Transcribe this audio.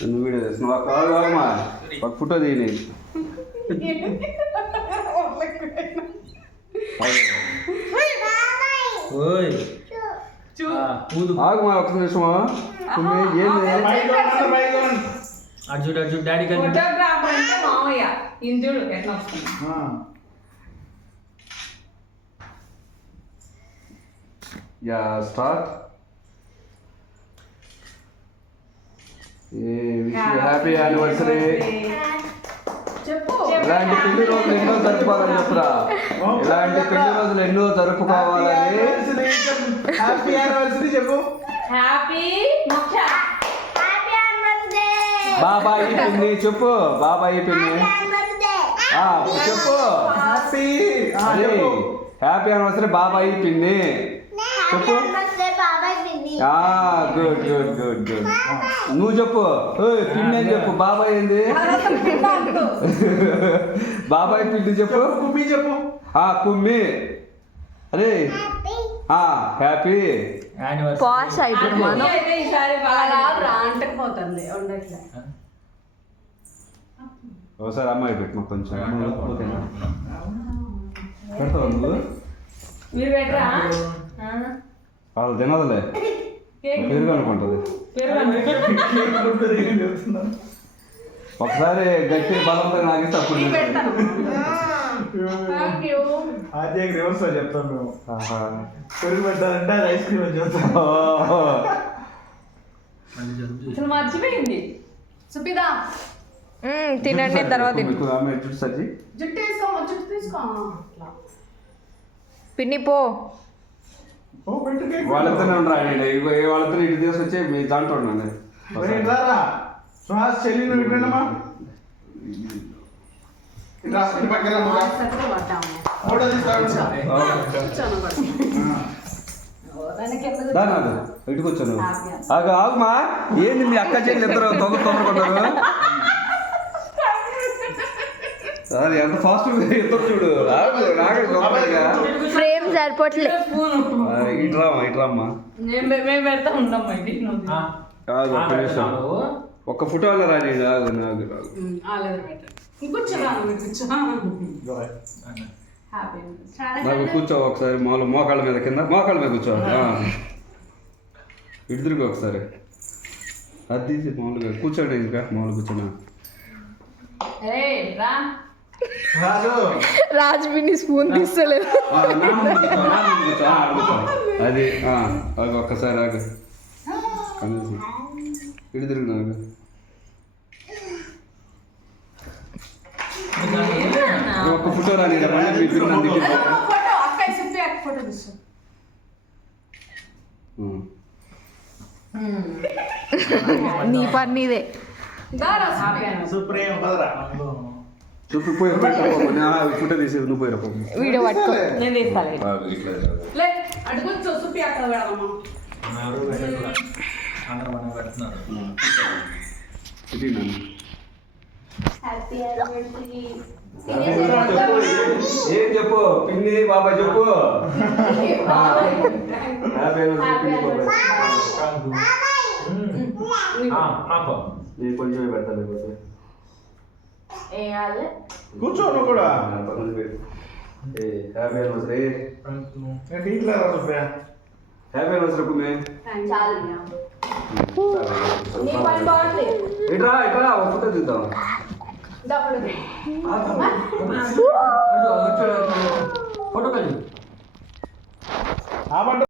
నువ్వు వీడియో చేస్తున్నావు కావాలమ్మా ఒక ఫోటో తీయని ఆగుమా ఒక నిమిషమా ఏంది అర్జున్ డాడీ మామయ్య ఇందుడు ఎట్లా వస్తుంది యా స్టార్ట్ హ్యాపీ యానివర్సరీ చెప్పు ఇలాంటి పెళ్లి రోజులు ఎన్నో జరుపుకోవాలని చెప్పురా ఇలాంటి పెళ్లి రోజులు ఎన్నో జరుపుకోవాలని హ్యాపీ యానివర్సరీ చెప్పు హ్యాపీ ముఖ్య బాబాయి పిన్ని చెప్పు బాబాయి పిన్ని చెప్పు హ్యాపీ హ్యాపీ యానివర్సరీ బాబాయి పిన్ని చెప్పు గుడ్ గుడ్ గుడ్ గుడ్ నువ్వు చెప్పు పిన్ని అని చెప్పు బాబాయ్ ఏంది బాబాయ్ పిన్ని చెప్పు కుమ్మి చెప్పు కుమ్మి అరే హ్యాపీ పాష్ అయిపోయింది మనం అయితే ఈసారి బాగా అంటకపోతుంది ఉండట్లే ఒకసారి అమ్మాయి పెట్టు కొంచెం పెడతావు నువ్వు మీరు పెట్టరా వాళ్ళు తినదులే పెరుగు అనుకుంటుంది ఒకసారి గట్టి బలంతో నాగిస్తే అప్పుడు అదే రివర్స్ చెప్తాం మేము పెరుగు పెట్టాలంటే అది ఐస్ క్రీమ్ అని చెప్తాం అసలు మర్చిపోయింది సుపిదా తినండి తర్వాత సజ్జి జుట్టు తీసుకో జుట్టు తీసుకో అట్లా పిన్ని పో వాళ్ళతోనే ఉండండి వాళ్ళతో ఇటు తీసుకొచ్చి మీ దాంట్లో ఉండండి శ్వాస చెల్లి నువ్వు ఇట్లా ఫోటో దాని ఇటుకు వచ్చాను ఆగుమా ఏంది మీ అక్క చెల్లి ఇద్దరు తొందరకొన్నారు అది ఎంత ఫాస్ట్ ఇద్దరు చూడు ఫ్రేమ్ సరిపోట్లే ఇట్రామ్మా మేము పెడతా ఉంటాం ఇది కాదు ఒక్క నిమిషం ఒక్క ఫోటో అన్న రాని ఆగు నాకు నాకు కూర్చో ఒకసారి మామూలు మోకాళ్ళ మీద కింద మోకాళ్ళ మీద కూర్చో ఇద్దరికి ఒకసారి అది తీసి మామూలుగా కూర్చోండి ఇంకా మామూలు కూర్చోండి రాజు పిన్ని స్పూన్ తీస్తలేదు అది ఆగు ఒక్కసారి ఆగు కనీసం ఇటు తిరుగు నాకు ఒక్క ఫోటో రాని నీ పని నీదే సుప్రీం పదరా చూపి పోయి ఫోటో తీసి నువ్వు పోయి రప్ప వీడియో పట్టుకో నేను తీస్తాను అడుగుచ్చు సుపి అక్కడ పెడదామా ఏం చెప్పు పిన్ని బాబా చెప్పు నేను కొంచెమే పెడతా లేకపోతే కూర్చో నువ్వు కూడా హ్యాపీ యానివర్సరీ ఇట్లా సుప్రియా హ్యాపీ యానివర్సరీ కుమ్మే ఇట్రా ఇట్రా ఒక ఫోటో తీద్దాం ఫోటో కలిగి ఆ పంట